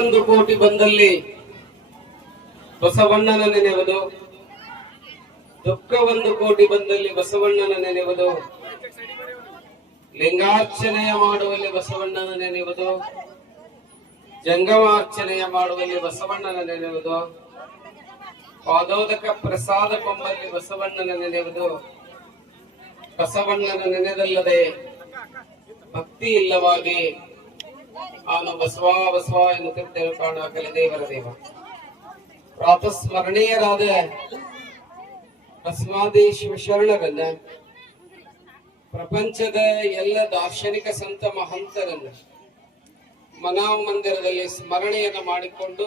ಒಂದು ಕೋಟಿ ಬಂದಲ್ಲಿ ಬಸವಣ್ಣನ ನೆನೆಯುವುದು. ದುಃಖ ಒಂದು ಕೋಟಿ ಬಂದಲ್ಲಿ ಬಸವಣ್ಣನ ನೆನೆಯುವುದು. ಲಿಂಗಾರ್ಚನೆಯ ಮಾಡುವಲ್ಲಿ ಬಸವಣ್ಣನ ನೆನೆಯುವುದು. ಜಂಗಮಾರ್ಚನೆಯ ಮಾಡುವಲ್ಲಿ ಬಸವಣ್ಣನ ನೆನೆಯುವುದು. ಪಾದೋದಕ ಪ್ರಸಾದ ಕೊಂಬಲ್ಲಿ ಬಸವಣ್ಣನ ನೆನೆಯುವುದು. ಬಸವಣ್ಣನ ನೆನೆದಲ್ಲದೆ ಭಕ್ತಿ ಇಲ್ಲವಾಗಿ ಅವನು ಬಸವ ಬಸವ ಎನ್ನುತ್ತಿರ್ತೇವೆ ಕಾಣ ಕಲಿದೇವರ ದೇವ. ಪ್ರಾತಸ್ಮರಣೀಯರಾದ ಬಸವಾದೇಶಿವ ಶರಣರನ್ನ, ಪ್ರಪಂಚದ ಎಲ್ಲ ದಾರ್ಶನಿಕ ಸಂತ ಮಹಂತರನ್ನ ಮನಾವ್ ಮಂದಿರದಲ್ಲಿ ಸ್ಮರಣೆಯನ್ನು ಮಾಡಿಕೊಂಡು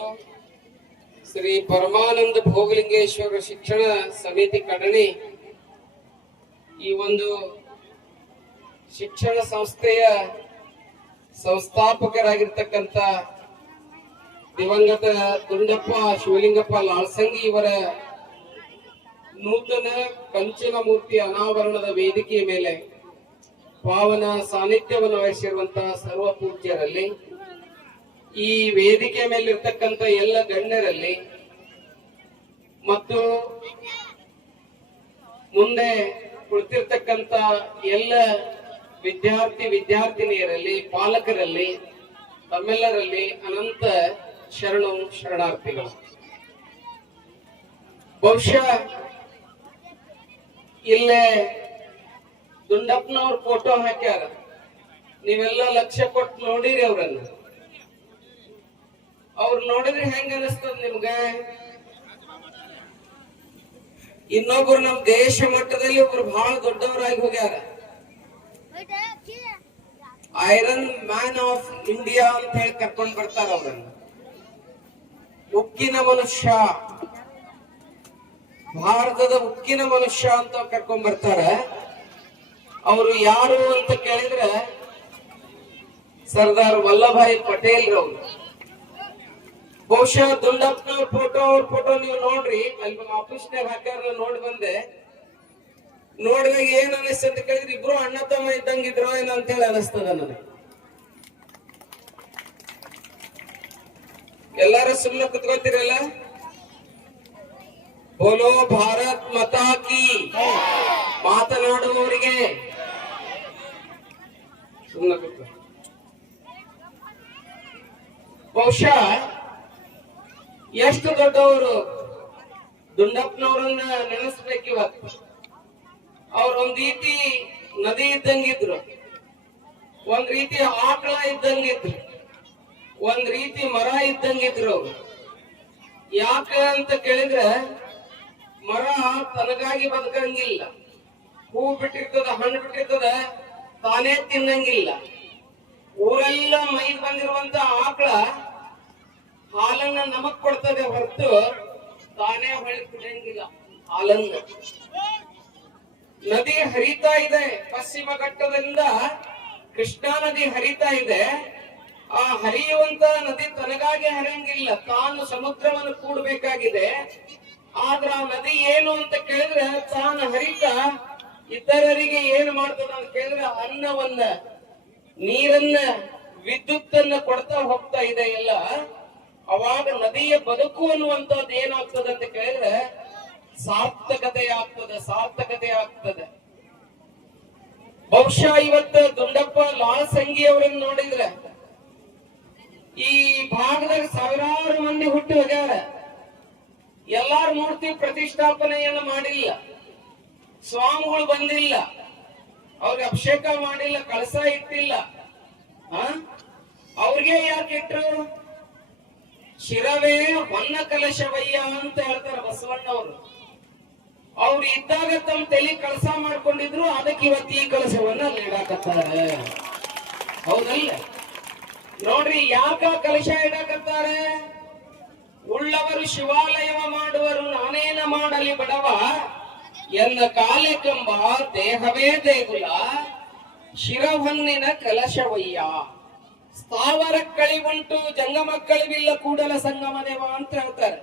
ಶ್ರೀ ಪರಮಾನಂದ ಭೋಗಲಿಂಗೇಶ್ವರ ಶಿಕ್ಷಣ ಸಮಿತಿ ಕಡಣಿ ಈ ಒಂದು ಶಿಕ್ಷಣ ಸಂಸ್ಥೆಯ ಸಂಸ್ಥಾಪಕರಾಗಿರ್ತಕ್ಕಂಥ ದಿವಂಗತ ದುಂಡಪ್ಪ ಶಿವಲಿಂಗಪ್ಪ ಲಾಳ್ಸಂಗಿ ಇವರ ನೂತನ ಕಂಚಿನ ಮೂರ್ತಿ ಅನಾವರಣದ ವೇದಿಕೆಯ ಮೇಲೆ ಪಾವನ ಸಾನ್ನಿಧ್ಯವನ್ನು ವಹಿಸಿರುವಂತಹ ಸರ್ವ ಪೂಜ್ಯರಲ್ಲಿ, ಈ ವೇದಿಕೆ ಮೇಲಿರ್ತಕ್ಕಂಥ ಎಲ್ಲ ಗಣ್ಯರಲ್ಲಿ, ಮತ್ತು ಮುಂದೆ ಕುಳಿತಿರ್ತಕ್ಕಂಥ ಎಲ್ಲ ವಿದ್ಯಾರ್ಥಿ ವಿದ್ಯಾರ್ಥಿನಿಯರಲ್ಲಿ, ಪಾಲಕರಲ್ಲಿ, ತಮ್ಮೆಲ್ಲರಲ್ಲಿ ಅನಂತ ಶರಣು ಶರಣಾರ್ಥಿಗಳು. ಬಹುಶಃ ಇಲ್ಲೇ ದುಂಡಪ್ಪನವ್ರ ಫೋಟೋ ಹಾಕ್ಯಾರ. ನೀವೆಲ್ಲ ಲಕ್ಷ್ಯ ಕೊಟ್ಟು ನೋಡಿರಿ ಅವ್ರನ್ನ. ಅವ್ರು ನೋಡಿದ್ರೆ ಹೆಂಗ ಅನಿಸ್ತದ ನಿಮ್ಗ? ಇನ್ನೊಬ್ರು ನಮ್ ದೇಶ ಮಟ್ಟದಲ್ಲಿ ಒಬ್ರು ಬಹಳ ದೊಡ್ಡವರಾಗಿ ಹೋಗ್ಯಾರ. ಐರನ್ ಮ್ಯಾನ್ ಆಫ್ ಇಂಡಿಯಾ ಅಂತ ಹೇಳಿ ಕರ್ಕೊಂಡು ಬರ್ತಾರ ಅವ್ರನ್ನ. ಉಕ್ಕಿನ ಮನುಷ್ಯ. ಭಾರತದ ಉಕ್ಕಿನ ಮನುಷ್ಯ ಅಂತ ಕರ್ಕೊಂಡ್ ಬರ್ತಾರ. ಅವರು ಯಾರು ಅಂತ ಕೇಳಿದ್ರೆ ಸರ್ದಾರ್ ವಲ್ಲಭಾಯಿ ಪಟೇಲ್ ರವರು. ಬಹುಶಃ ದುಂಡಪ್ಪನವ್ರ ಫೋಟೋ ಅವ್ರ ಫೋಟೋ ನೀವು ನೋಡ್ರಿ. ಅಲ್ಲಿ ಆಫೀಸ್ನಾಗ ಹಾಕ್ಯಾರ ನೋಡಿ ಬಂದೆ. ನೋಡಿದಾಗ ಏನ್ ಅಂತ ಕೇಳಿದ್ರೆ ಇಬ್ರು ಅಣ್ಣ ತಮ್ಮ ಇದ್ದಂಗಿದ್ರು ಏನೋ ಅಂತೇಳಿ ಅನಿಸ್ತದ ನನಗೆ. ಎಲ್ಲಾರು ಸುಮ್ಮನೆ ಕುತ್ಕೋತಿರಲ್ಲ? ಬೋಲೋ ಭಾರತ್ ಮತ ಹಾಕಿ ಮಾತನಾಡುವವರಿಗೆ ಸುಮ್ಮನೆ ಬಹುಶಃ ಎಷ್ಟು ದೊಡ್ಡವರು ದುಂಡಪ್ಪನವರನ್ನ ನೆನೆಸ್ಬೇಕು ಇವತ್ತು ಅವ್ರ ಒಂದ್ ರೀತಿ ನದಿ ಇದ್ದಂಗಿದ್ರು ಒಂದ್ ರೀತಿ ಆಕಳ ಇದ್ದಂಗಿದ್ರು ಒಂದ್ ರೀತಿ ಮರ ಇದ್ದಂಗಿದ್ರು ಅವ್ರು. ಯಾಕೆ ಅಂತ ಕೇಳಿದ್ರೆ, ಮರ ತನಗಾಗಿ ಬದುಕಂಗಿಲ್ಲ. ಹೂ ಬಿಟ್ಟಿರ್ತದ, ಹಣ್ಣು ಬಿಟ್ಟಿರ್ತದ, ತಾನೇ ತಿನ್ನಂಗಿಲ್ಲ. ಊರೆಲ್ಲ ಮೈ ಬಂದಿರುವಂತ ಆಕಳ ಹಾಲನ್ನ ನಮಗ್ ಕೊಡ್ತದೆ ಹೊರತು ತಾನೇ ಹೊಳಿ ಬಿಡಂಗಿಲ್ಲ ಹಾಲನ್ನ. ನದಿ ಹರಿತಾ ಇದೆ, ಪಶ್ಚಿಮ ಘಟ್ಟದಿಂದ ಕೃಷ್ಣಾ ನದಿ ಹರಿತಾ ಇದೆ. ಆ ಹರಿಯುವಂತ ನದಿ ತನಗಾಗಿ ಹರಿಯಂಗಿಲ್ಲ, ತಾನು ಸಮುದ್ರವನ್ನು ಕೂಡಬೇಕಾಗಿದೆ. ಆದ್ರ ಆ ನದಿ ಏನು ಅಂತ ಕೇಳಿದ್ರೆ ತಾನು ಹರಿತಾ, ಇತರರಿಗೆ ಏನು ಮಾಡ್ತದ ಅಂತ ಕೇಳಿದ್ರೆ ಅನ್ನವನ್ನ, ನೀರನ್ನ, ವಿದ್ಯುತ್ತನ್ನ ಕೊಡ್ತಾ ಹೋಗ್ತಾ ಇದೆ ಎಲ್ಲ. ಅವಾಗ ನದಿಯ ಬದುಕು ಅನ್ನುವಂಥದ್ದು ಏನಾಗ್ತದೆ ಅಂತ ಕೇಳಿದ್ರೆ ಸಾರ್ಥಕತೆ ಆಗ್ತದೆ ಸಾರ್ಥಕತೆ ಆಗ್ತದೆ ಬಹುಶಃ ಇವತ್ತು ದುಂಡಪ್ಪ ಲಾಸಂಗಿ ಅವರನ್ನು ನೋಡಿದ್ರೆ ಈ ಭಾಗದಾಗ ಸಾವಿರಾರು ಮಂದಿ ಹುಟ್ಟು ಹೋಗ್ಯಾರ. ಎಲ್ಲಾರು ಮೂರ್ತಿ ಪ್ರತಿಷ್ಠಾಪನೆಯನ್ನು ಮಾಡಿಲ್ಲ. ಸ್ವಾಮಿಗಳು ಬಂದಿಲ್ಲ. ಅವ್ರಿಗೆ ಅಭಿಷೇಕ ಮಾಡಿಲ್ಲ, ಕಳಸ ಇಟ್ಟಿಲ್ಲ. ಅವ್ರಿಗೆ ಯಾಕೆ ಇಟ್ರು? ಶಿರವೇ ಹೊನ್ನ ಕಲಶವಯ್ಯ ಅಂತ ಹೇಳ್ತಾರೆ ಬಸವಣ್ಣವರು. ಅವ್ರು ಇದ್ದಾಗ ತಮ್ಮ ತಲೆ ಕಳಸ ಮಾಡ್ಕೊಂಡಿದ್ರು, ಅದಕ್ಕೆ ಇವತ್ತು ಈ ಕಳಶವನ್ನ ನೀಡಾಕತ್ತಾರ ಹೌದಲ್ಲ? ನೋಡ್ರಿ, ಯಾಕ ಕಲಶ ಇಡಾಕತ್ತಾರೆ ಉಳ್ಳವರು ಶಿವಾಲಯವ ಮಾಡುವರು, ನಾನೇನ ಮಾಡಲಿ ಬಡವ? ಎನ್ನ ಕಾಲೆಕೆಂಬ ದೇಹವೇ ದೇಗುಲ ಶಿರವನ್ನಿನ ಕಲಶವಯ್ಯ. ಸ್ಥಾವರ ಕಳಿವುಂಟು, ಜಂಗಮ ಕಳಿವಿಲ್ಲ, ಕೂಡಲ ಸಂಗಮ ದೇವ ಅಂತ ಹೇಳ್ತಾರೆ.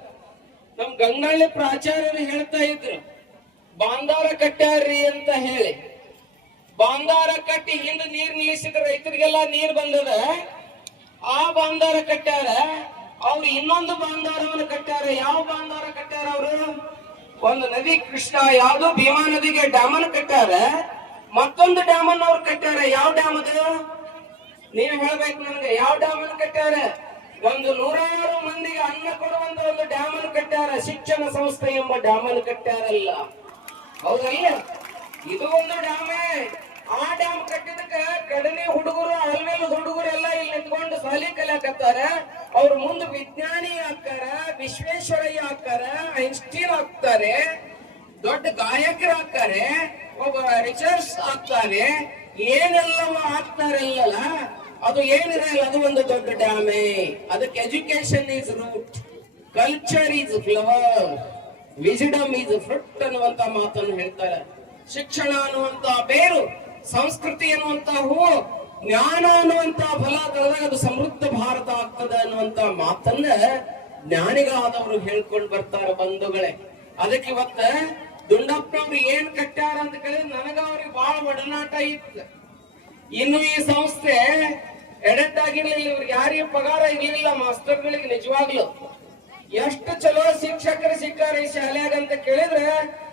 ನಮ್ ಗಂಗಾಳಿ ಪ್ರಾಚಾರ್ಯರು ಹೇಳ್ತಾ ಇದ್ರು ಬಾಂದಾರ ಕಟ್ಟ್ಯಾರ್ರಿ ಅಂತ ಹೇಳಿ. ಬಾಂದಾರ ಕಟ್ಟಿ ಹಿಂದೆ ನೀರ್ ನಿಲ್ಲಿಸಿದ ರೈತರಿಗೆಲ್ಲ ನೀರ್ ಬಂದದ? ಆ ಬಾಂದಾರ ಕಟ್ಟಾರ ಅವ್ರು ಇನ್ನೊಂದು ಬಾಂದಾರವನ್ನು ಕಟ್ಟಾರ ಯಾವ ಬಾಂದಾರ ಕಟ್ಟಾರ ಅವರು? ಒಂದು ನದಿ, ಕೃಷ್ಣ, ಯಾವ್ದೋ ಭೀಮಾ ನದಿಗೆ ಡ್ಯಾಮನ್ ಕಟ್ಟಾರ ಮತ್ತೊಂದು ಡ್ಯಾಮ್ ಅನ್ನು ಅವ್ರು ಕಟ್ಟಾರ ಯಾವ ಡ್ಯಾಮ್ ಅದು ನೀವ್ ಹೇಳ್ಬೇಕು ನನಗೆ, ಯಾವ ಡ್ಯಾಮ್ ಅನ್ನು ಕಟ್ಟಾರ ಒಂದು ನೂರಾರು ಮಂದಿಗೆ ಅನ್ನ ಕೊಡುವಂತ ಒಂದು ಡ್ಯಾಮ್ ಅನ್ನು ಕಟ್ಟಾರ ಶಿಕ್ಷಣ ಸಂಸ್ಥೆ ಎಂಬ ಡ್ಯಾಮ್ ಅನ್ನು ಕಟ್ಟಾರಲ್ಲ ಹೌದಲ್ಲ ಇದು ಒಂದು ಡ್ಯಾಮೇ. ಆ ಡ್ಯಾಮ್ ಕಟ್ಟಿದಕ್ಕ ಕಡನೆ ಹುಡುಗರು ಅಲ್ಮೇಲ್ ಹುಡುಗರು ಇಲ್ಲಿ ನಿಂತ್ಕೊಂಡು ಸಾಲಿ ಕಲಿಯಾಕತ್ತಾರ. ಅವ್ರ ಮುಂದೆ ವಿಜ್ಞಾನಿ ಆಗ್ತಾರ, ವಿಶ್ವೇಶ್ವರಯ್ಯ ಆಗ್ತಾರ, ಐನ್ಸ್ಟೀನ್ ಆಗ್ತಾರೆ, ದೊಡ್ಡ ಗಾಯಕರಾಗ್ತಾರೆ ಒಬ್ಬ ರಿಸರ್ಚ್ ಆಗ್ತಾನೆ ಏನೆಲ್ಲವ ಆಗ್ತಾರಲ್ಲ ಅದು ಏನಿರಲ್ಲ ಅದು ಒಂದು ದೊಡ್ಡ ಡ್ಯಾಮೇ. ಅದಕ್ಕೆ education is root, culture is flower. Wisdom is fruit ಅನ್ನುವಂತ ಮಾತನ್ನು ಹೇಳ್ತಾರೆ. ಶಿಕ್ಷಣ ಅನ್ನುವಂತ ಬೇರು, ಸಂಸ್ಕೃತಿ ಅನ್ನುವಂತ ಹೂವು, ಜ್ಞಾನ ಅನ್ನುವಂತ ಫಲ ತರದಾಗ ಅದು ಸಮೃದ್ಧ ಭಾರತ ಆಗ್ತದೆ ಅನ್ನುವಂತ ಮಾತನ್ನ ಜ್ಞಾನಿಗಾದವರು ಹೇಳ್ಕೊಂಡು ಬರ್ತಾರೆ ಬಂಧುಗಳೇ. ಅದಕ್ಕೆ ಇವತ್ತ ದುಂಡಪ್ಪನವ್ರು ಏನ್ ಕಟ್ಟಾರ ಅಂತ ಕೇಳಿದ್ರೆ ನನಗ ಅವ್ರಿಗೆ ಬಹಳ ಒಡನಾಟ ಇತ್ತು. ಇನ್ನು ಈ ಸಂಸ್ಥೆ ಎಡೆಟ್ ಆಗಿರ್ಲಿಲ್ಲ ಇವ್ರಿಗೆ ಯಾರಿಗೆ ಪಗಾರ ಇರ್ಲಿಲ್ಲ ಮಾಸ್ಟರ್ಗಳಿಗೆ ನಿಜವಾಗ್ಲು. ಎಷ್ಟು ಚಲೋ ಶಿಕ್ಷಕರು ಸಿಕ್ಕಾರೆ ಈ ಶಾಲ್ಯಾಗ ಅಂತ ಕೇಳಿದ್ರೆ,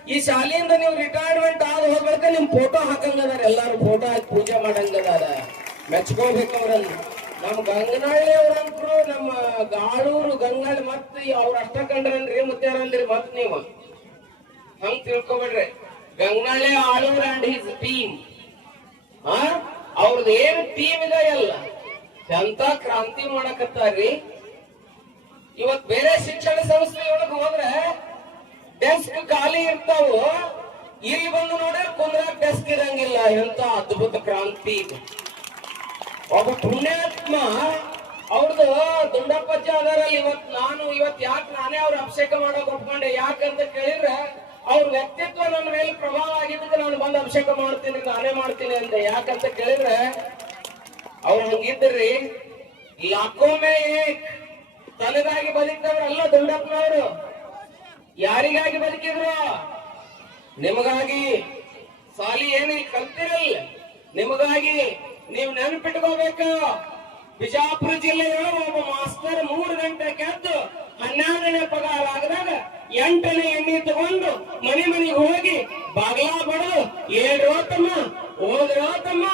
ಈ ಶಾಲೆಯಿಂದ ನೀವು ರಿಟೈರ್ಮೆಂಟ್ ಆದ ಹೋಗ್ಬೇಕ ನಿಮ್ ಫೋಟೋ ಹಾಕಂಗದಾರ, ಎಲ್ಲಾರು ಫೋಟೋ ಹಾಕಿ ಪೂಜೆ ಮಾಡಂಗದಾರ. ಮೆಚ್ಕೋಬೇಕು ಅವ್ರನ್ನ ನಮ್ಮ ಗಂಗನಹಳ್ಳಿ ಅವ್ರಂತರು ನಮ್ಮ ಗಾಳೂರು ಗಂಗಾಳಿ ಮತ್ ಅವ್ರ ಅಷ್ಟ ಕಂಡ್ರನ್ರಿ ಮುತ್ತಾರಂದ್ರಿ ಮತ್ ನೀವು. ಹಂಗ್ ತಿಳ್ಕೊಬೇಡ್ರಿ. Ganganahalli Alur and his team ಆ? ಅವ್ರದ್ದು ಏನು ಟೀಮ್ ಇದೆ ಎಲ್ಲ. ಎಂತ ಕ್ರಾಂತಿ ಮಾಡಕತ್ತಾರ್ರಿ? ಇವತ್ ಬೇರೆ ಶಿಕ್ಷಣ ಸಂಸ್ಥೆಯೊಳಗ ಹೋದ್ರೆ ಡೆಸ್ಕ್ ಖಾಲಿ ಇರ್ತಾವ. ಇಲ್ಲಿ ಬಂದು ನೋಡ್ರೆ ಕುಂದ್ರಾಕ್ ಡೆಸ್ಕ್ ಇರಂಗಿಲ್ಲ. ಎಂತ ಅದ್ಭುತ ಕ್ರಾಂತಿ ಒಬ್ಬ ಪುಣ್ಯಾತ್ಮ ಅವ್ರದ್ದು ದುಂಡಪ್ಪಜ್ಜ ಅದಾರಲ್ಲ ಇವತ್ ನಾನು, ಇವತ್ ಯಾಕೆ ನಾನೇ ಅವ್ರ ಅಭಿಷೇಕ ಮಾಡೋಕ್ ಒಪ್ಕೊಂಡೆ? ಯಾಕಂತ ಕೇಳಿದ್ರೆ, ಅವ್ರ ವ್ಯಕ್ತಿತ್ವ ನನ್ನ ಮೇಲೆ ಪ್ರಭಾವ ಆಗಿದ್ದಕ್ಕೆ ನಾನು ಬಂದು ಅಭಿಷೇಕ ಮಾಡ್ತೀನಿ, ನಾನೇ ಮಾಡ್ತೀನಿ ಅಂತ. ಯಾಕಂತ ಕೇಳಿದ್ರೆ, ಅವ್ರು ಹಂಗಿದ್ರಿ. ಲಾಕೋಮೆ ಏಕ್ ತನಗಾಗಿ ಬದುಕಿದವರಲ್ಲ ದೊಡ್ಡಪ್ಪನವರು ಯಾರಿಗಾಗಿ ಬದುಕಿದ್ರು? ನಿಮಗಾಗಿ ಸಾಲಿ ಏನು ಕಲ್ತಿರಲ್ಲ, ನಿಮಗಾಗಿ ನೀವು ನೆನಪಿಟ್ಕೋಬೇಕು. ಬಿಜಾಪುರ ಜಿಲ್ಲೆಯೊಳಗೆ ಒಬ್ಬ ಮಾಸ್ತರ್ ಮೂರು ಗಂಟೆ ಕೆದ್ದು ಹನ್ನೆರಡನೇ ಪಗಾರ ಆಗದಾಗ ಎಂಟನೇ ಎಣ್ಣೆ ತಗೊಂಡು ಮನೆ ಮನೆಗೆ ಹೋಗಿ ಬಾಗ್ಲಾ ಬಡ ಏಳು ಓದ್ರೋತಮ್ಮ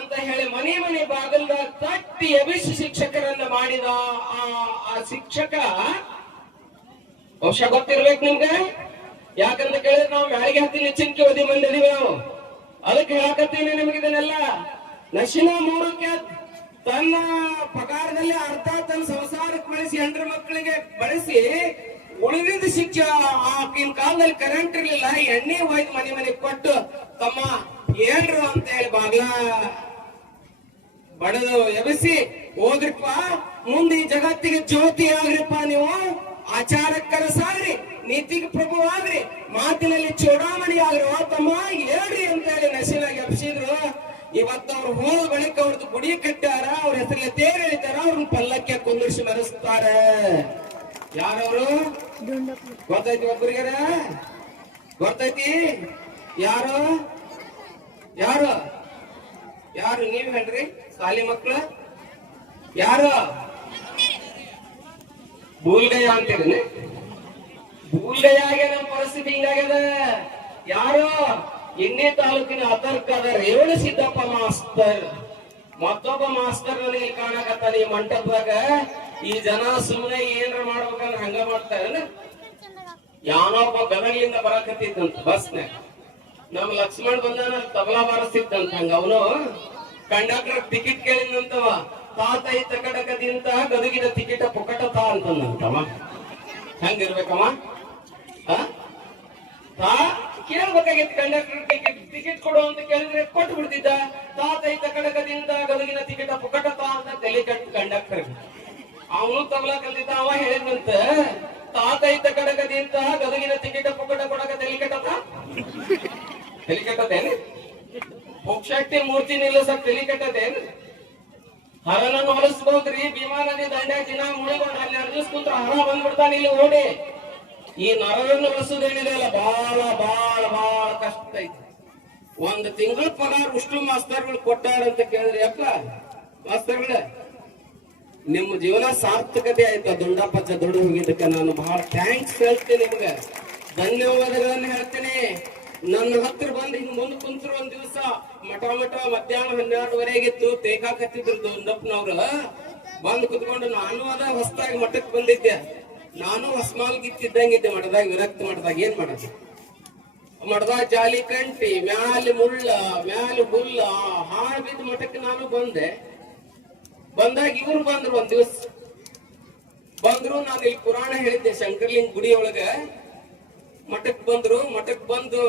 ಅಂತ ಹೇಳಿ ಮನೆ ಮನೆ ಬಾಗಲ್ಗ ತಟ್ಟಿ ಎಬಿಸಿ ಶಿಕ್ಷಕರನ್ನ ಮಾಡಿದ ಆ ಆ ಶಿಕ್ಷಕ, ಬಹುಶಃ ಗೊತ್ತಿರ್ಬೇಕು ನಿಮ್ಗೆ? ಯಾಕಂತ ಕೇಳಿದ್ರೆ ನಾವು ಮ್ಯಾಳಿಗೆ ಹತ್ತಿ ನಿಚ್ಚಿನ್ಕೆ ಓದಿ ಮಂದಿ ಅದೀವಿ ನಾವು. ಅದಕ್ಕೆ ಹೇಳಕತ್ತೀನಿ ನಿಮ್ಗೆ ಇದನ್ನೆಲ್ಲ. ನಶಿನ ಮೂರಕ್ಕೆ ತನ್ನ ಪಗಾರದಲ್ಲಿ ಅರ್ಥ ತನ್ನ ಸಂಸಾರಕ್ಕೆ ಬಳಸಿ ಹೆಂಡ್ರ ಮಕ್ಕಳಿಗೆ ಬಳಸಿ ಉಳಿದಿದ್ದ ಶಿಕ್ಷ ಆಗಿನ ಕಾಲದಲ್ಲಿ ಕರೆಂಟ್ ಇರ್ಲಿಲ್ಲ, ಎಣ್ಣೆ ಒಯ್ದು ಮನೆ ಮನೆಗೆ ಕೊಟ್ಟು ತಮ್ಮ ಏನ್ರು ಅಂತ ಹೇಳಿ ಬಾಗ್ಲ ಬಡದು ಎಬಸಿ ಹೋದ್ರಪ್ಪ, ಮುಂದೆ ಜಗತ್ತಿಗೆ ಜ್ಯೋತಿ ಆಗ್ರಿಪ್ಪ ನೀವು. ಆಚಾರಕ್ಕರ ಸಾಗ್ರಿ, ನೀತಿಗೆ ಪ್ರಭು ಆಗ್ರಿ ಮಾತಿನಲ್ಲಿ ಚೋಡಾಮಣಿ ಆಗ್ರಿ. ತಮ್ಮ, ಹೇಳ್ರಿ ಅಂತ ಹೇಳಿ ನಶೀಲಾಗಿ ಎಬ್ಸಿದ್ರು ಇವತ್ತು ಅವ್ರು ಹೋದ ಬಳಿಕ ಅವ್ರದ್ದು ಗುಡಿ ಕಟ್ಟಾರ ಅವ್ರ ಹೆಸರಲ್ಲಿ ತೇರು ಎಳಿತಾರ, ಅವ್ರನ್ನ ಪಲ್ಲಕ್ಕೆ ಕುಂದಿರಿಸಿ ಮೆರೆಸ್ತಾರ. ಯಾರವರು? ಗೊತ್ತೈತಿ ಒಬ್ಬರಿಗಾರ ಗೊತ್ತೈತಿ ಯಾರು? ಯಾರು? ಯಾರು ನೀವ್ ಹೇಳ್ರಿ? ಸಾಲಿ ಮಕ್ಳು? ಯಾರು? ಬೂಲ್ಗಯ್ಯ ಅಂತೀರಿ ಬೂಲ್ಗಯ್ಯಾಗೆ ನಮ್ಮ ಪರಿಸ್ಥಿತಿ ಹಿಂಗಾಗ್ಯದ ಯಾರು? ಎಣ್ಣೆ ತಾಲೂಕಿನ ಅತರ್ಕದ ರೇವಣ ಸಿದ್ದಪ್ಪ ಮಾಸ್ತರ್. ಮತ್ತೊಬ್ಬ ಮಾಸ್ತರ್ ನನಗೆ ಕಾಣಕತ್ತಾನ ಈ ಮಂಟಪದಾಗ. ಈ ಜನ ಸುಮ್ಮನೆ ಏನ್ರ ಮಾಡ್ಬೇಕಂದ್ರ ಹಂಗ ಮಾಡ್ತಾರ ಯಾವನೊಬ್ಬ ಗದಗಲಿಂದ ಬರಕತ್ತಿದ್ದಂತ ಬಸ್ನ್ಯಾಗ. ನಮ್ ಲಕ್ಷ್ಮಣ್ ಬಂದಾನ ತಬಲಾ ಬಾರಿಸ್ತಿದ್ದಂತ ಹಂಗ. ಅವನು ಕಂಡಕ್ಟರ್ ಟಿಕೆಟ್ ಕೇಳಿದಂತವ ತಾತ ಈ ಕಡಕದಿಂದ ಗದುಗಿದ ಟಿಕೆಟ್ ಪೊಕಟ ತಾ ಅಂತಂದಂತವ. ಹಂಗಿರ್ಬೇಕಮ್ಮ? ತಾ? ಕೇಳ್ಬೇಕಾಗಿತ್ತು ಕಂಡಕ್ಟರ್ ಟಿಕೆಟ್ ಟಿಕೆಟ್ ಕೊಡು ಅಂತ ಕೇಳಿದ್ರೆ ಕೊಟ್ಟು ಬಿಡ್ತಿದ್ದ. ತಾತ ಈ ಕಡಕದಿಂದ ಗದಗಿನ ಟಿಕೆಟ್ ಪೊಕಟ ತಾ ಅಂತ ತಲೆ ಕಟ್ ಕಂಡಕ್ಟರ್. ಅವನು ತಬಲ ಕಲ್ತಿದ್ದ ಅವ ಹೇಳಿದಂತ ತಾತ ಇದ್ದ ಕಡಕದಿಂತ ಗದಗಿನ ಟಿಕೆಟ್ ಪೊಕಟ ಕೊಡಕ ತಲೆ ಕಟ್ಟತ ತಲೆ ಕಟ್ಟತೇನು ಮುಕ್ಷಕ್ತಿ ಮೂರ್ತಿ ನಿಲ್ಲಿಸಕ್ ತಲೆ ಕಟ್ಟತೇನು ಹರನನ್ನು ಹೊಲಸ್ಬೋದ್ರಿ ಭೀಮಾ ನದಿ ದಂಡ್ಯಾಗ ದಿನ ಮುಳುಗೊಂಡು ಅಲ್ಲಿ ಅರ್ಜಿಸ್ಕೊಂತ ಹರ ಬಂದ್ಬಿಡ್ತಾನೆ ಇಲ್ಲಿ ಓಡಿ. ಈ ನರರನ್ನು ಉಳಿಸೋದೇನಿದೆ ಅಲ್ಲ ಬಹಳ ಬಹಳ ಬಹಳ ಕಷ್ಟ ಐತಿ ಒಂದ್ ತಿಂಗಳ ಪಗಾರ ಉಷ್ಟು ಮಾಸ್ತರ್ಗಳು ಕೊಟ್ಟಾರ ಅಂತ ಕೇಳಿದ್ರಿ, ಅಪ್ಪ, ಮಾಸ್ತರ್ಗಳ. ನಿಮ್ಮ ಜೀವನ ಸಾರ್ಥಕತೆ ಆಯ್ತು ದೊಡ್ಡಪ್ಪ ದೊಡ್ಡ ಹೋಗಿದ್ದಕ್ಕೆ ನಾನು ಬಹಳ ಥ್ಯಾಂಕ್ಸ್ ಹೇಳ್ತೀನಿ ನಿಮ್ಗೆ. ಧನ್ಯವಾದಗಳನ್ನ ಹೇಳ್ತೀನಿ. ನನ್ನ ಹತ್ತಿರ ಬಂದು ಹಿಂಗ್ ಮುಂದ್ ಕುಂತ್ರು ಒಂದ್ ದಿವಸ. ಮಠ ಮಠ, ಮಧ್ಯಾಹ್ನ ಹನ್ನೆರಡುವರೆಗಿತ್ತು ತೇಕಾಕತ್ತಿದ್ರು ದೊಡ್ಡಪ್ಪನವ್ರು ಬಂದ್ ಕುತ್ಕೊಂಡು ನಾನು ಅದ ಹೊಸದಾಗಿ ಮಠಕ್ಕೆ ಬಂದಿದ್ದೆ. ನಾನು ಹೊಸ್ಮಾಲ್ ಗಿತ್ತಿದ್ದಂಗಿದ್ದೆ ಮಠದಾಗ, ವಿರಕ್ತ ಮಠದಾಗ. ಏನ್ ಮಾಡೋದು? ಮಠದಾಗ ಜಾಲಿ ಕಂಟಿ, ಮ್ಯಾಲೆ ಮುಳ್ಳ, ಮ್ಯಾಲೆ ಹುಲ್ಲ, ಹಾಳು ಬಿದ್ದ ಮಠಕ್ಕೆ ನಾನು ಬಂದೆ. ಬಂದಾಗ ಇವ್ರು ಬಂದ್ರು ಒಂದ್ ದಿವಸ. ಬಂದ್ರು ನಾನು ಇಲ್ಲಿ ಪುರಾಣ ಹೇಳಿದ್ದೆ ಶಂಕರ್ಲಿಂಗ್ ಗುಡಿ ಒಳಗ ಮಠಕ್ ಬಂದ್ರು, ಮಠಕ್ ಬಂದು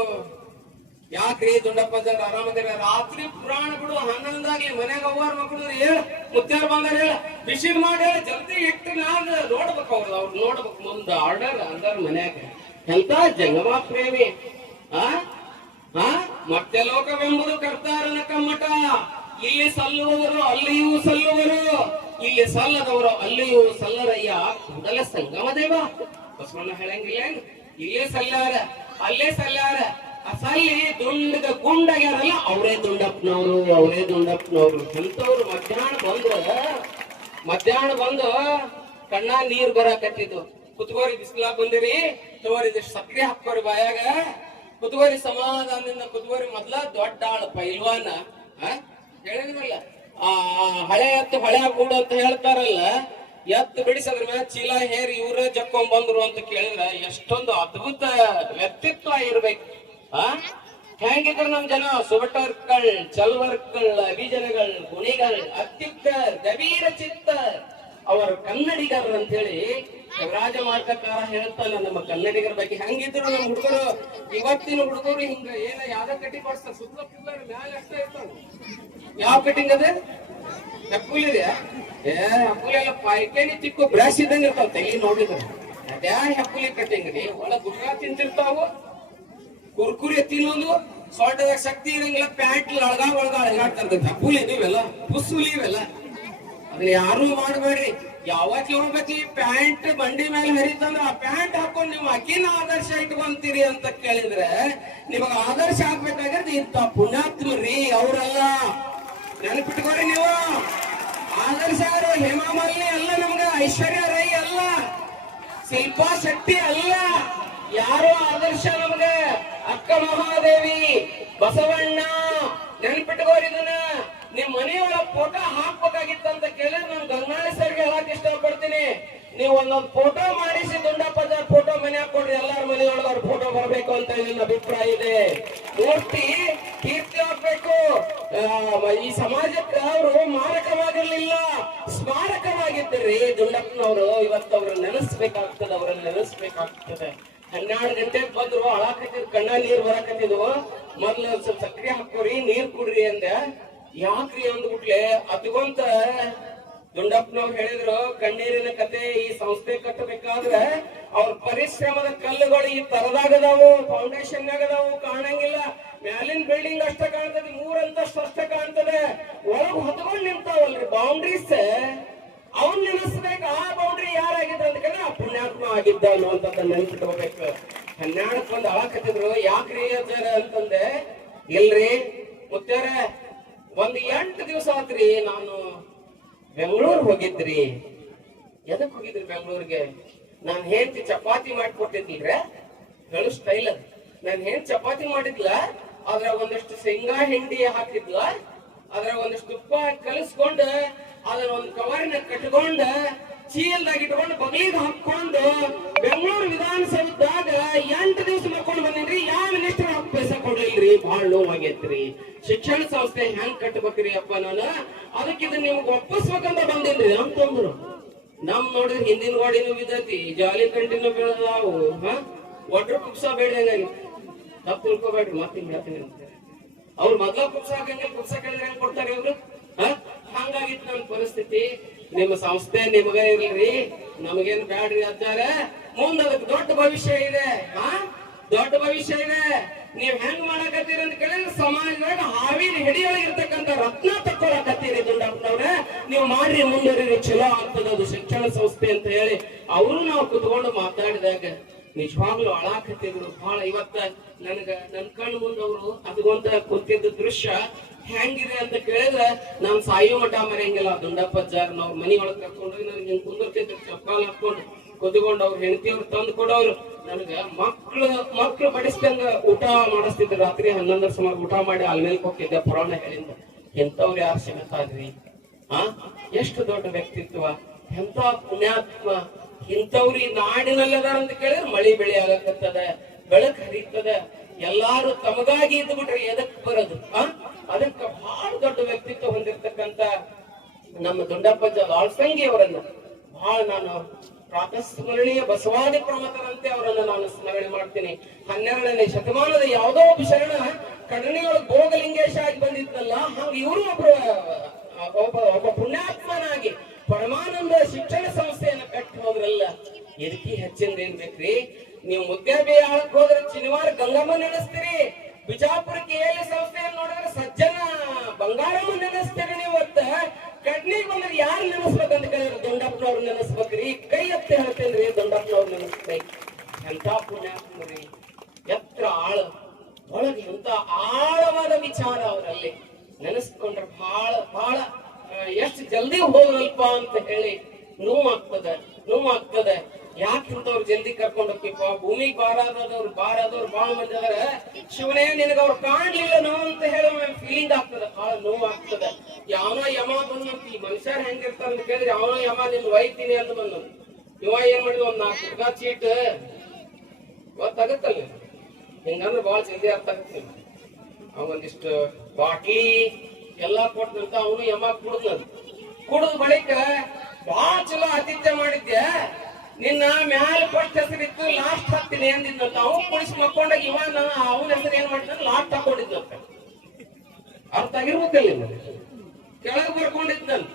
ಯಾಕ್ರಿ ದೊಡ್ಡಪ್ಪ ಆರಾಮದಿರ ರಾತ್ರಿ ಪುರಾಣಗಳು ಹನ್ನೊಂದಾಗಿ ಮನ್ಯಾಗ ಅವ್ವಾರ ಮಕ್ಕಳು ಹೇಳ ಮುತ್ತಾರ ಬಂದಾರ ಹೇಳ ಬಿಸಿಲ್ ಮಾಡಿ ಹೇಳ, ಜಲ್ದಿ ಇಟ್ಟು ನಾನು ನೋಡ್ಬೇಕು ಅವ್ರು ಅವ್ರು ನೋಡ್ಬೇಕು ಮುಂದ ಆರ್ಡರ್ ಅಂದ್ರ ಮನ್ಯಾಗ. ಎಂತ ಜಂಗಮ ಪ್ರೇಮಿ, ಆ? ಆ? ಮತ್ತೆ ಲೋಕವೆಂಬುದು ಕರ್ತಾರನ ಕಮ್ಮಟ. ಇಲ್ಲಿ ಸಲ್ಲುವವರು ಅಲ್ಲಿಯೂ ಸಲ್ಲುವರು. ಇಲ್ಲಿ ಸಲ್ಲದವರು, ಅಲ್ಲಿಯೂ ಸಲ್ಲರಯ್ಯ ಕೂಡಲೇ ಸಂಗಮ ದೇವ ಬಸವಣ್ಣ ಹೇಳಂಗಿಲ್ಲ? ಇಲ್ಲೇ ಸಲ್ಲಾರ, ಅಲ್ಲೇ ಸಲ್ಲಾರ. ಅಸಲ್ಲಿ ದುಂಡದ ಗುಂಡಾಗ್ಯಾರಲ್ಲ ಅವರೇ ದುಂಡಪ್ಪನವರು ಅವರೇ ದುಂಡಪ್ಪನವರು. ಎಂತವ್ರು ಮಧ್ಯಾಹ್ನ ಬಂದು ಮಧ್ಯಾಹ್ನ ಬಂದು ಕಣ್ಣ ನೀರ್ ಬರಾಕತ್ತಿದ್ದು ಕುತ್ಕೋರಿ ಬಿಸಿಲಾಗ ಬಂದಿರಿ, ತೋರಿ ಸಕ್ರಿ ಹಾಕೋರಿ ಬಾಯಾಗ. ಕುತ್ಕೋರಿ ಸಮಾಧಾನದಿಂದ ಕುತ್ಕೋರಿ ಮೊದ್ಲ ದೊಡ್ಡ ಆಳ ಪೈಲ್ವಾನ? ಹೇಳಿದ್ರಲ್ಲ? ಆ ಹಳೆ ಹತ್ತು ಹಳೆ ಗೂಡು ಅಂತ ಹೇಳ್ತಾರಲ್ಲ ಎತ್ತು ಬಿಡಿಸದ್ರ ಮೇಲೆ ಚೀಲ ಹೇರಿ ಇವ್ರೇ ಜಕ್ಕೊಂಡ್ ಬಂದ್ರು ಅಂತ ಕೇಳಿದ್ರ ಎಷ್ಟೊಂದು ಅದ್ಭುತ ವ್ಯಕ್ತಿತ್ವ ಇರ್ಬೇಕು. ಆ? ಹೆಂಗಿದ್ರು ನಮ್ ಜನ ಸುಬಟರ್ಕಳ್ ಚಲ್ವರ್ಕಳ್ ಅಭಿಜನಗಳ್, ಗುಣಿಗಳ್ ಅತ್ಯುತ್ತ ಗಭೀರ ಚಿತ್ತ ಅವರು ಕನ್ನಡಿಗರು ಅಂತ ಹೇಳಿ ಶಿವರಾಜ ಮಾರ್ಗಕಾರ ಹೇಳ್ತಲ್ಲ, ನಮ್ಮ ಕನ್ನಡಿಗರ ಬಗ್ಗೆ ಹೆಂಗಿದ್ರು ನಮ್ಮ ಹುಡುಗರು, ಇವತ್ತಿನ ಹುಡುಗರು ಹಿಂಗ ಏನ ಯಾವ್ದ ಕಟ್ಟಿ ಕೊಡ್ಸ್ತಾರ ಸುತ್ತ ಪಿಲ್ಲರ್ ಮ್ಯಾಲೆ ಅಷ್ಟೇ ಇರ್ತಾವ ಯಾವ ಕಟ್ಟಿಂಗ್ ಅದ? ಚಪ್ಪುಲ್ ಇದೆಯಾ? ಏ ಹಪ್ಪುಲಿ ಎಲ್ಲ ತಿಕ್ಕು ಬ್ರಾಶ್ ಇದ್ದಂಗ ಇರ್ತಾವ ತೆಗಿ ನೋಡಿದ್ರೆ. ಅದ್ಯಾ ಹೆಪ್ಪುಲಿ ಕಟಿಂಗ್ ರೀ? ಒಳ ಗುಟ್ಕಾ ತಿಂತಿರ್ತಾವು ಕುರ್ಕುರಿ ತಿನ್ನೋದು ಸೊಂಟದಾಗ ಶಕ್ತಿ ಇರಂಗಿಲ್ಲ, ಪ್ಯಾಂಟ್ ಒಳಗ ಒಳಗ ಅಳಗಾಡ್ತಾರ ಹೆಪ್ಪುಲಿ ನೀವೆಲ್ಲ ಪುಸ್ಸುಲಿ ಇವೆಲ್ಲ. ಅದನ್ನ ಯಾರು ಮಾಡಬೇಡ್ರಿ. ಯಾವತ್ ಹೋಗ್ಬೇಕು ಈ ಪ್ಯಾಂಟ್ ಬಂಡಿ ಮೇಲೆ ಹರಿತಂದ್ರ ಆ ಪ್ಯಾಂಟ್ ಹಾಕೊಂಡು ನೀವು ಅಕ್ಕಿನ ಆದರ್ಶ ಇಟ್ಕೊಂತೀರಿ ಅಂತ ಕೇಳಿದ್ರೆ ನಿಮಗ ಆದರ್ಶ ಆಗ್ಬೇಕಾಗಿರೋದು ಇಂತ ಪುಣ್ಯಾತ್ಮರಿ ಅವರಲ್ಲ. ನೆನಪಿಟ್ಕೋರಿ ನೀವು. ಆದರ್ಶ ಅವರು ಹೇಮಾಮಾಲಿನಿ ಅಲ್ಲ ನಮ್ಗೆ, ಐಶ್ವರ್ಯ ರೈ ಅಲ್ಲ, ಶಿಲ್ಪಾ ಶಕ್ತಿ ಅಲ್ಲ. ಯಾರು ಆದರ್ಶ ನಮ್ಗೆ? ಅಕ್ಕ ಮಹಾದೇವಿ, ಬಸವಣ್ಣ. ನೆನಪಿಟ್ಕೋರಿ ಇದನ್ನ. ನಿಮ್ ಮನೆಯೊಳಗ ಫೋಟೋ ಹಾಕ್ಬೇಕಾಗಿತ್ತು ಅಂತ ಕೇಳಿದ್ರೆ ನಾನು ಗಂಗಾಳಿ ಸರ್ಗೆ ಹೇಳಕ್ ಇಷ್ಟಪಡ್ತೀನಿ. ನೀವು ಒಂದೊಂದು ಫೋಟೋ ಮಾಡಿಸಿ ದುಂಡಪ್ಪದ ಫೋಟೋ ಮನೆ ಹಾಕೊಡ್ರಿ ಎಲ್ಲಾರ ಮನೆಯೊಳಗ ಅವ್ರ ಫೋಟೋ ಬರಬೇಕು ಅಂತ ನನ್ನ ಅಭಿಪ್ರಾಯ ಇದೆ. ಮೂರ್ತಿ ಕೀರ್ತಿ ಆಗ್ಬೇಕು. ಈ ಸಮಾಜಕ್ಕೆ ಅವರು ಮಾರಕವಾಗಿರ್ಲಿಲ್ಲ. ಸ್ಮಾರಕವಾಗಿದ್ದರಿ ದುಂಡಪ್ಪನವರು ಇವತ್ತು ಅವ್ರ ನೆನೆಸ್ಬೇಕಾಗ್ತದೆ, ಅವ್ರನ್ನ ನೆನೆಸ್ಬೇಕಾಗ್ತದೆ. ಹನ್ನೆರಡು ಗಂಟೆಗೆ ಬಂದ್ರು, ಅಳಾಕತ್ತಿದ್ ಕಣ್ಣ, ನೀರ್ ಬರಾಕತ್ತಿದ್ವು. ಮೊದ್ಲು ಸ್ವಲ್ಪ ಸಕ್ರೆ ಹಾಕೋರಿ ನೀರ್ ಕುಡ್ರಿ ಅಂದೆ. ಯಾಕ್ರಿ ಅಂದ್ಬಿಟ್ಲೆ ಅದಕ್ಕಂತ ದುಂಡಪ್ಪನವ್ರು ಹೇಳಿದ್ರು, ಕಣ್ಣೀರಿನ ಕತೆ ಈ ಸಂಸ್ಥೆ ಕಟ್ಟಬೇಕಾದ್ರೆ ಅವ್ರ ಪರಿಶ್ರಮದ ಕಲ್ಲುಗಳು ಈ ತರದಾಗದಾವು ಫೌಂಡೇಶನ್ ಆಗದಾವು, ಕಾಣಂಗಿಲ್ಲ. ಮ್ಯಾಲಿನ ಬಿಲ್ಡಿಂಗ್ ಅಷ್ಟ ಕಾಣ್ತದೆ ಮೂರಂತಷ್ಟು ಅಷ್ಟ ಕಾಣ್ತದೆ. ಒಳಗ್ ಹೊತ್ಕೊಂಡ್ ನಿಂತಾವಲ್ರಿ ಬೌಂಡ್ರೀಸ್ ಅವ್ನ್ ನಿಲ್ಲಿಸ್ಬೇಕು ಆ ಬೌಂಡ್ರಿ ಯಾರಾಗಿದ್ದ ಅಂತ ಕೇಳಿದ್ರೆ ಆ ಪುಣ್ಯಾತ್ಮ ಆಗಿದ್ದ ಅನ್ನುವಂಥದ್ದು ನೆನ್ಪಿಟ್ಕೋಬೇಕು. ಹನ್ನೆರಡಕ್ಕೊಂದು ಅಳಕತ್ತಿದ್ರು. ಯಾಕ್ರಿ ಅಂತಂದೆ, ಇಲ್ರಿ ಮುತ್ತಾರ ಒಂದ್ ಎಂಟು ದಿವಸ ಆತ್ರಿ ನಾನು ಬೆಂಗಳೂರು ಹೋಗಿದ್ರಿ. ಎದಕ್ ಹೋಗಿದ್ರಿ ಬೆಂಗಳೂರಿಗೆ? ನಾನು ಹೆಂಡತಿ ಚಪಾತಿ ಮಾಡಿಕೊಟ್ಟಿದ್ದಿಲ್ರ. ಹೇಳು ಸ್ಟೈಲ್ ಅದು. ನಾನು ಹೆಂಡ್ ಚಪಾತಿ ಮಾಡಿದ್ಲ ಅದ್ರ ಒಂದಷ್ಟು ಶೇಂಗಾ ಹಿಂಡಿ ಹಾಕಿದ್ಲ ಅದ್ರ ಒಂದಷ್ಟು ತುಪ್ಪ ಕಲಿಸ್ಕೊಂಡು ಅದನ್ನ ಒಂದು ಕವರಿನ ಕಟ್ಕೊಂಡು ಚೀಲ್ದಾಗ ಇಟ್ಕೊಂಡು ಬಗಲಿಗೆ ಹಾಕೊಂಡು ಬೆಂಗಳೂರು ವಿಧಾನಸೌಧದಾಗ ಎಂಟು ದಿವಸ ಮಾಡ್ಕೊಂಡು ಬಂದಿನ್ರಿ. ಯಾವ ಮಿನಿಸ್ಟರ್ ಕೊಡ್ಲಿಲ್ರಿ ಬಹಳ ನೋವಾಗೈತ್ರಿ ಶಿಕ್ಷಣ ಸಂಸ್ಥೆ ಹೆಂಗ್ ಕಟ್ಟಬೇಕ್ರಿ ಅಪ್ಪ ನಾನು? ಅದಕ್ಕೆ ಇದನ್ನ ನಿಮ್ಗೆ ಒಪ್ಪಿಸ್ಬೇಕಂತ ಬಂದಿಲ್ರಿ ಅಂತಂದ್ರು ನಮ್ ನೋಡಿದ್ರೆ ಹಿಂದಿನ ಗೋಡಿನೂ ಬಿದ್ದೈತಿ ಜಾಲಿ ಕಂಟಿನೂ ಬೆಳೆದಾವು, ಹಾ? ಒಟ್ರು ತಪ್ಪು ತಿಳ್ಕೊಬೇಡ್ರಿ, ಮತ್ತೆ ಹಿಂಗ್ ಹೇಳ್ತೀನಿ ಅವ್ರು ಮೊದ್ಲ ಕುಪ್ಸ ಹಾಕಂಗಿಲ್ಲ ಕೇಳಿದ್ರೆ ಹೆಂಗ್ ಕೊಡ್ತಾರೆ ಇವ್ರು? ಹಾ? ಹಂಗಾಗಿತ್ತು ನನ್ನ ಪರಿಸ್ಥಿತಿ. ನಿಮ್ಮ ಸಂಸ್ಥೆ ನಿಮಗ ಇರ್ಲಿ, ನಮಗೇನ್ ಬ್ಯಾಡ್ರಿ ಅಂತಾರೆ ಮುಂದೆ ಅದಕ್ಕೆ ದೊಡ್ಡ ಭವಿಷ್ಯ ಇದೆ, ಹಾ? ದೊಡ್ಡ ಭವಿಷ್ಯ ಇದೆ. ನೀವ್ ಹೆಂಗ್ ಮಾಡಕತ್ತೀರಿ ಅಂತ ಕೇಳಿದ್ರೆ ಸಮಾಜದಾಗ ಹಾವಿನ ಹಿಡಿಯೊಳಗೆ ಇರ್ತಕ್ಕಂಥ ರತ್ನ ತಕ್ಕೊಳಕತ್ತೀರಿ ದುಂಡಪ್ಪನವ್ರೆ. ನೀವು ಮಾಡ್ರಿ ಮುಂದುವರಿ ಚಲೋ ಆಗ್ತದ ಅದು ಶಿಕ್ಷಣ ಸಂಸ್ಥೆ ಅಂತ ಹೇಳಿ. ಅವರು ನಾವು ಕುತ್ಕೊಂಡು ಮಾತಾಡಿದಾಗ ನಿಜವಾಗ್ಲೂ ಅಳಾಕತ್ತಿದ್ರು. ಬಹಳ ಇವತ್ತ ನನಗ, ನನ್ ಕಣ್ಣು ಮುಂದವ್ರು ಅದಗೊಂತ ಕುಂತಿದ್ದ ದೃಶ್ಯ ಹೆಂಗಿದೆ ಅಂತ ಕೇಳಿದ್ರೆ ನಮ್ ಸಾಯಿ ಮಠ ಮರೆಯಂಗಿಲ್ಲ. ನಾವ್ ಮನಿ ಒಳಗ್ ಕರ್ಕೊಂಡು ನನಗೆ ಹಿಂಗ್ ಕುಂದಿರ್ತಿದ್ರು ಚಪ್ಪಾಲ್ ಹಾಕೊಂಡು ಕುದ್ಕೊಂಡು ಅವ್ರ ಹೆಂಡತಿಯವ್ರು ತಂದು ಕೊಡೋರು. ನನಗ ಮಕ್ಳು ಮಕ್ಳು ಬಡಿಸ್ದಂಗ ಊಟ ಮಾಡಿಸ್ತಿದ್ರು ರಾತ್ರಿ ಹನ್ನೊಂದರ ಸುಮಾರು ಊಟ ಮಾಡಿ ಅಲ್ಲಿ ಹೋಗ್ತಿದ್ದೆ ಪುರಾಣ ಹೇಳಿಂದ ಎಂತವ್ರು ಯಾರು ಸಿಗತ್ತಾದ್ರಿ? ಆ? ಎಷ್ಟು ದೊಡ್ಡ ವ್ಯಕ್ತಿತ್ವ. ಎಂತ ಪುಣ್ಯಾತ್ಮ. ಇಂಥವ್ರಿ ನಾಡಿನಲ್ಲದಾರ ಅಂತ ಕೇಳಿದ್ರೆ ಮಳಿ ಬೆಳೆ ಆಗಕತ್ತದ, ಬೆಳಕ್ ಹರಿತದ. ಎಲ್ಲಾರು ತಮಗಾಗಿ ಇದ್ದು ಬಿಟ್ರೆ ಎದಕ್ ಬರೋದು? ಆ? ಅದಕ್ಕೆ ಬಹಳ ದೊಡ್ಡ ವ್ಯಕ್ತಿತ್ವ ಹೊಂದಿರ್ತಕ್ಕಂತ ನಮ್ಮ ದೊಡ್ಡಪ್ಪ ವಾಲ್ಸಂಗಿ ಅವರನ್ನ ಬಹಳ ನಾನು ಪ್ರಾತಸ್ಮರಣೀಯ ಬಸವಾದಿ ಪ್ರಮತರಂತೆ ಅವರನ್ನ ನಾನು ಸ್ಮರಣೆ ಮಾಡ್ತೀನಿ. ಹನ್ನೆರಡನೇ ಶತಮಾನದ ಯಾವುದೋ ಒಬ್ಬ ಶರಣ ಕಡನಿಯೊಳಗೆ ಭೋಗಲಿಂಗೇಶ ಆಗಿ ಬಂದಿದ್ದಲ್ಲ ಹಂಗ ಇವರು ಒಬ್ರು ಒಬ್ಬ ಒಬ್ಬ ಪುಣ್ಯಾತ್ಮನಾಗಿ ಪರಮಾನಂದ ಶಿಕ್ಷಣ ಸಂಸ್ಥೆಯನ್ನ ಕಟ್ಟಿ ಹೋದ್ರಲ್ಲ ಇದಕ್ಕೆ ಹೆಚ್ಚಿಂದ ಏನ್ ಬೇಕ್ರಿ? ನೀವು ಮುದ್ದೇಬಿ ಆಳಕ್ ಹೋದ್ರೆ ಶನಿವಾರ ಗಂಗಮ್ಮ ನೆನೆಸ್ತೀರಿ. ಬಿಜಾಪುರಕ್ಕೆ ಎಲ್ ಸಂಸ್ಥೆಯನ್ನು ನೋಡಿದ್ರೆ ಸಜ್ಜನ ಬಂಗಾರಮ್ಮ ನೆನೆಸ್ತೀರಿ ನೀವು ಕಡ್ನಿಗೆ ಬಂದ್ರೆ ಯಾರು ನೆನೆಸ್ಬೇಕಂತ ಕೇಳಿದ್ರೆ ದೊಂಡಪ್ಪನವ್ರು ನೆನೆಸ್ಬೇಕ್ರಿ ಕೈ ಎತ್ತೆ ಹೇಳ್ತೇನ್ರಿ ದೊಂಡಪ್ಪನವ್ರು ನೆನೆಸ್ಬೇಕು. ಎಂತ ಪುಣ್ಯಾತ್ಮರಿ. ಎತ್ರ ಆಳ. ಒಳಗೆ ಎಂತ ಆಳವಾದ ವಿಚಾರ ಅವರಲ್ಲಿ ನೆನೆಸ್ಕೊಂಡ್ರೆ ಬಹಳ ಬಹಳ ಎಷ್ಟು ಜಲ್ದಿ ಹೋಗಲ್ಪ ಅಂತ ಹೇಳಿ ನೋವಾಗ್ತದೆ ನೋವಾಗ್ತದ ಯಾಕೆ ಜಲ್ದಿ ಕರ್ಕೊಂಡು ಹೋಗ್ತಿಪ್ಪ ಭೂಮಿಗೆ ಬಾರಾದವ್ರು ಬಾರಾದವ್ರು ಬಾಳ ಮಂದಿ ಶಿವನೇ, ನಿನಗ ಅವ್ರು ಕಾಣ್ಲಿಲ್ಲ ನಾವು ಅಂತ ಹೇಳೋ ಫೀಲಿಂಗ್ ಆಗ್ತದ. ಬಹಳ ನೋವು ಆಗ್ತದ. ಯಾವ ಯಮ ಬಂದು ಈ ಮನುಷ್ಯರು ಹೆಂಗಿರ್ತಾರ ಅಂತ ಕೇಳಿದ್ರೆ ಯಾವನೋ ಯಮ ನಿನ್ ಒಯ್ತೀನಿ ಅಂತ ಬಂದು ಇವ ಏನ್ ಮಾಡಿದ? ಒಂದ್ ನಾಲ್ಕು ಹುಡುಗ ಚೀಟ್. ಗೊತ್ತಾಗತ್ತಲ್ಲ? ಹಿಂಗಂದ್ರೆ ಬಹಳ ಜಲ್ದಿ ಅರ್ಥ ಆಗತ್ತೆ. ನಿಮ್ಗೆ. ಅವ ಒಂದಿಷ್ಟು ಬಾಟ್ಲಿ ಎಲ್ಲಾ ಕೊಟ್ಟಂತ ಅವನು ಯಮ ಕುಡ್ದ ಕುಡಿದ ಬಳಿಕ ಬಹಳ ಚಲೋ ಆತಿಥ್ಯ ಮಾಡಿದ್ದೆ ನಿನ್ನ ಮ್ಯಾಲ ಫಸ್ಟ್ ಹೆಸರಿತ್ತು ಲಾಸ್ಟ್ ಹಾಕ್ತೀನಿ ಅಂದಿದ್ದು ಅವ್ ಕುಡಿಸಿ ಮಕ್ಕೊಂಡಾಗ ಇವ ಅವನ ಹೆಸರು ಏನ್ ಮಾಡಿದ ಲಾಸ್ಟ್ ಹಾಕೊಂಡಿದ್ದು ಅರ್ಥ ಆಗಿರ್ಬೇಕಲ್ಲ ಕೆಳಗೆ ಬರ್ಕೊಂಡಿದ್ನಂತ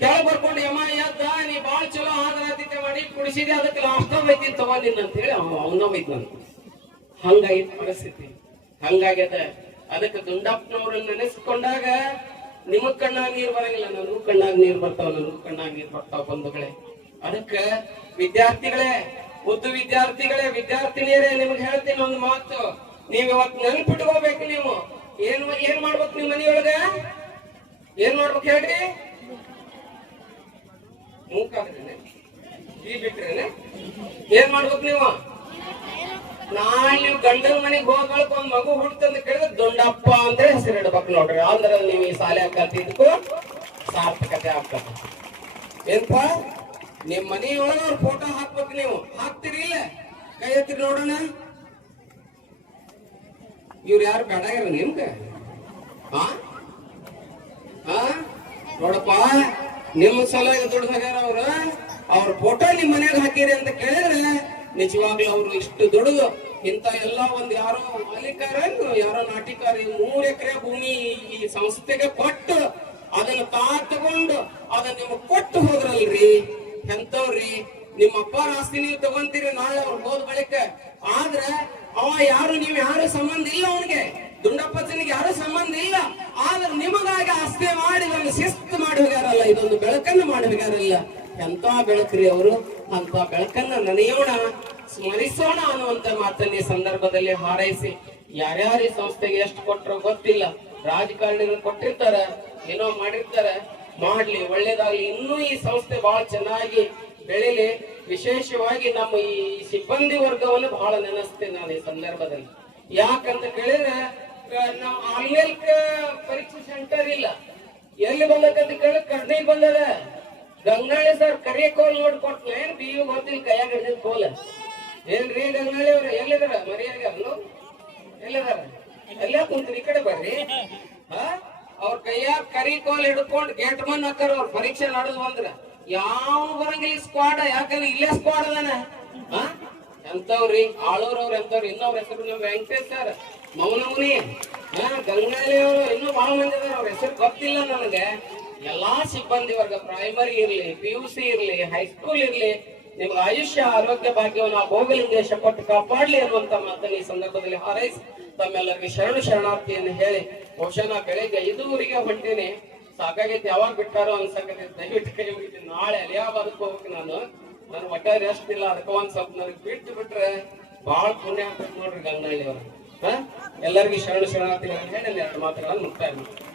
ಕೆಳಗ್ ಬರ್ಕೊಂಡು ಯಮ ಎದ್ದ ನೀ ಬಾಳ ಚಲೋ ಆದರ ಆತಿಥ್ಯ ಮಾಡಿ ಕುಡಿಸಿದೆ ಅದಕ್ಕೆ ಲಾಸ್ಟ್ ತವ ತಗೊಂಡಿನ ಅಂತ ಹೇಳಿ ಅವ ಅವನ ಬೈದ್ನಂತ ಹಂಗಾಗಿತ್ತು ಪರಿಸ್ಥಿತಿ. ಹಂಗಾಗ್ಯದ. ಅದಕ್ಕೆ ದುಂಡಪ್ಪನವ್ರನ್ನ ನೆನೆಸ್ಕೊಂಡಾಗ, ನಿಮಗ್ ಕಣ್ಣಾಗ ನೀರ್ ಬರಂಗಿಲ್ಲ, ನನಗೂ ಕಣ್ಣಾಗ ನೀರ್ ಬರ್ತಾವ, ನನಗೂ ಕಣ್ಣಾಗ ನೀರ್ ಬರ್ತಾವ ಬಂಧುಗಳೇ. ಅದಕ್ಕ ವಿದ್ಯಾರ್ಥಿಗಳೇ ಉದ್ದು ವಿದ್ಯಾರ್ಥಿಗಳೇ, ವಿದ್ಯಾರ್ಥಿನಿಯರೇ, ನಿಮ್ಗೆ ಹೇಳ್ತೀನಿ ಒಂದು ಮಾತು. ನೀವ್ ಇವತ್ತು ನೆನ್ಪಿಟ್ಕೋಬೇಕು ನೀವು. ಏನ್ ಏನ್ ಮಾಡ್ಬೇಕು ನಿಮ್ ಮನೆಯೊಳಗ? ಏನ್ ಮಾಡ್ಬೇಕು ಹೇಳ್ರಿ? ಬಿಟ್ರೇನೆ? ಏನ್ ಮಾಡ್ಬೇಕು ನೀವು? ನಾಳೆ ನೀವು ಗಂಡನ ಮನೆಗೆ ಹೋಗ್ಬೇಕು, ಒಂದ್ ಮಗು ಹುಡ್ತಂದ ಕೇಳಿದ್ರೆ ದೊಡ್ಡಪ್ಪ ಅಂದ್ರೆ ಹೆಸರು ಇಡ್ಬೇಕು ನೋಡ್ರಿ. ಅಂದ್ರೆ ನೀವು ಈ ಶಾಲೆ ಕಲ್ತಿದ್ದಕ್ಕೂ ಸಾರ್ಥಕತೆ ಆಗ್ತದೆ ಏನ್ಪ ನಿಮ್ ಮನೆಯೊಳಗ ಅವ್ರ ಫೋಟೋ ಹಾಕ್ಬೇಕು ನೀವು. ಹಾಕ್ತೀರಿ ಇಲ್ಲ? ಕೈ ಎತ್ತಿರಿ ನೋಡೋಣ. ಇವ್ರು ಯಾರು ಬೇಡ ನಿಮ್ಗೆ? ಹಾ ಹಾ ನೋಡಪ್ಪ, ನಿಮ್ಮ ಸಲುವಾಗಿ ದುಡ್ಡು ಹಾಕ್ಯಾರ ಅವ್ರ. ಅವ್ರ ಫೋಟೋ ನಿಮ್ ಮನೆಯಾಗ ಹಾಕಿರಿ ಅಂತ ಕೇಳಿದ್ರೆ ನಿಜವಾಗ್ಲೂ ಅವ್ರು ಇಷ್ಟು ದೊಡ್ಡ ಇಂತ ಎಲ್ಲ ಒಂದ್ ಯಾರೋ ಮಾಲೀಕಾರ ಯಾರೋ ನಾಟಿಕಾರ ಮೂರ್ ಎಕರೆ ಭೂಮಿ ಈ ಸಂಸ್ಥೆಗೆ ಕೊಟ್ಟು ಅದನ್ನ ತಾ ತಗೊಂಡು ಅದನ್ನ ನಿಮ್ಗೆ ಕೊಟ್ಟು ಹೋದ್ರಲ್ರಿ. ಎಂತವ್ರಿ ನಿಮ್ಮ ಅಪ್ಪ ಆಸ್ತಿ ನೀವು ತಗೊಂತೀರಿ, ನಾಳೆ ಅವ್ರು ಹೋದ ಬಳಿಕ. ಆದ್ರ, ಅವ ಯಾರು, ನೀವ್ ಯಾರು ಸಂಬಂಧ ಇಲ್ಲ ಅವನಿಗೆ. ದುಂಡಪ್ಪನಿಗೆ ಯಾರು ಸಂಬಂಧ ಇಲ್ಲ. ಆದ್ರೆ ನಿಮಗಾಗಿ ಆಸ್ತಿ ಮಾಡಿ, ನನ್ನ ಶಿಸ್ತು ಮಾಡಿ ಹೋಗ್ಯಾರಲ್ಲ ಇದೊಂದು ಬೆಳಕನ್ನು ಮಾಡಿ ಎಂತ ಬೆಳಕ್ರಿ ಅವರು? ಅಂತ ಬೆಳಕನ್ನ ನೆನೆಯೋಣ, ಸ್ಮರಿಸೋಣ ಅನ್ನುವಂತ ಮಾತನ್ನ ಸಂದರ್ಭದಲ್ಲಿ ಹಾರೈಸಿ. ಯಾರ್ಯಾರ ಸಂಸ್ಥೆಗೆ ಎಷ್ಟು ಕೊಟ್ಟರು ಗೊತ್ತಿಲ್ಲ. ರಾಜಕಾರಣಿಗಳು ಕೊಟ್ಟಿರ್ತಾರ, ಏನೋ ಮಾಡಿರ್ತಾರ. ಮಾಡ್ಲಿ, ಒಳ್ಳೇದಾಗಲಿ. ಇನ್ನೂ ಈ ಸಂಸ್ಥೆ ಬಹಳ ಚೆನ್ನಾಗಿ ಬೆಳಿಲಿ. ವಿಶೇಷವಾಗಿ ನಮ್ಮ ಈ ಸಿಬ್ಬಂದಿ ವರ್ಗವನ್ನು ಬಹಳ ನೆನೆಸ್ತೇನೆ ನಾನು ಈ ಸಂದರ್ಭದಲ್ಲಿ. ಯಾಕಂತ ಕೇಳಿದ್ರೆ ನಾವು ಆನ್ಲೈನ್ ಪರೀಕ್ಷೆ ಸೆಂಟರ್ ಇಲ್ಲ. ಎಲ್ಲಿ ಬಂದಕ್ಕಂತ ಕೇಳಿ ಕರ್ನಿಗೆ ಬಂದದ. ಗಂಗಾಳಿ ಸರ್ ಕರಿಯ ಕೋಲ್ ನೋಡಿ ಕೊಟ್ಲ ಏನ್ ಬಿ ಯು ಗೊತ್ತಿಲ್ಲ, ಕೈಯಾಗ ಹಿಡಿದ ಕೋಲ. ಏನ್ರಿ ಗಂಗಾಳಿ ಅವ್ರ, ಎಲ್ಲಿದಾರ? ಮರಿಯಾಗ ಎಲ್ಲಿದಾರ? ಎಲ್ಲ ಕುಂತ್ರಿ ಈ ಕಡೆ ಬರ್ರಿ. ಹಾ? ಅವ್ರ ಕೈಯಾಗ ಕರಿ ಕೋಲ್ ಹಿಡ್ಕೊಂಡು ಗೇಟ್ ಮನ್ ಹಾಕಾರ ಅವ್ರ ಪರೀಕ್ಷೆ ನಡೆದು ಅಂದ್ರ. ಯಾವ ಬರಂಗಿಲ್ಲ ಸ್ಕ್ವಾಡ್ ಯಾಕಂದ್ರೆ ಇಲ್ಲೇ ಸ್ಕ್ವಾಡ್ ಅದಾನ. ಎಂತವ್ರಿ ಆಳೂರವ್ರ ಎಂತವ್ರಿ ಇನ್ನೊಬ್ರ ಹೆಸರು ನಮ್ ವೆಂಕಟೇಶ್ ಸರ್ ಮೌನಮುನಿ. ಹಾ ಗಂಗಾಲಿ ಅವರು ಇನ್ನೂ ಬಹಳ ಮಂದಿ ಅದಾರ. ಅವ್ರ ಹೆಸರು ಗೊತ್ತಿಲ್ಲ ನನಗೆ. ಎಲ್ಲಾ ಸಿಬ್ಬಂದಿ ವರ್ಗ ಪ್ರೈಮರಿ ಇರ್ಲಿ ಪಿ ಯು ಸಿ ಇರ್ಲಿ ಹೈಸ್ಕೂಲ್ ಇರ್ಲಿ, ನಿಮ್ಗೆ ಆಯುಷ್ಯ, ಆರೋಗ್ಯ ಭಾಗ್ಯವನ್ನು ಭೋಗಲಿಂಗೇಶ ಕೊಟ್ಟು ಕಾಪಾಡ್ಲಿ ಅನ್ನುವಂತ ಮಾತನ್ನ ಈ ಸಂದರ್ಭದಲ್ಲಿ ಹಾರೈಸಿ ತಮ್ಮೆಲ್ಲರಿಗೆ ಶರಣು ಶರಣಾರ್ಥಿಯನ್ನು ಹೇಳಿ ಬಹುಶಃ ನಾ ಬೆಳಿಗ್ಗೆ ಐದೂರಿಗೆ ಹೊಂಟೀನಿ. ಸಾಕಾಗೈತಿ ಯಾವಾಗ ಬಿಟ್ಟಾರೋ ಅನ್ಸಕತ್ತೈತಿ ದಯವಿಟ್ಟು ಕೈ ಮುಗಿತೀನಿ ನಾಳೆ ಅಲಿಯಾಬಾದಕ್ಕೆ ಹೋಗ್ಬೇಕು ನಾನು. ನನ್ ಒಟ್ಟ ರೆಸ್ಟ್ ಇಲ್ಲ. ಅದಕ್ಕ ಒಂದ್ ಸ್ವಲ್ಪ ನನಗ್ ಬಿಟ್ಟು ಬಿಟ್ರೆ ಬಹಳ ಪುಣ್ಯ ಆಗ್ತದೆ ನೋಡ್ರಿ ಗಂಗನಹಳ್ಳಿ ಅವ್ರ. ಹ? ಎಲ್ಲರಿಗೂ ಶರಣ ಶರಣಾರ್ಥಿಗಳನ್ನ ಹೇಳಿ ಎರಡು ಮಾತುಗಳನ್ನು ಮುಕ್ತಾಯ ಮಾಡ್ತೀನಿ.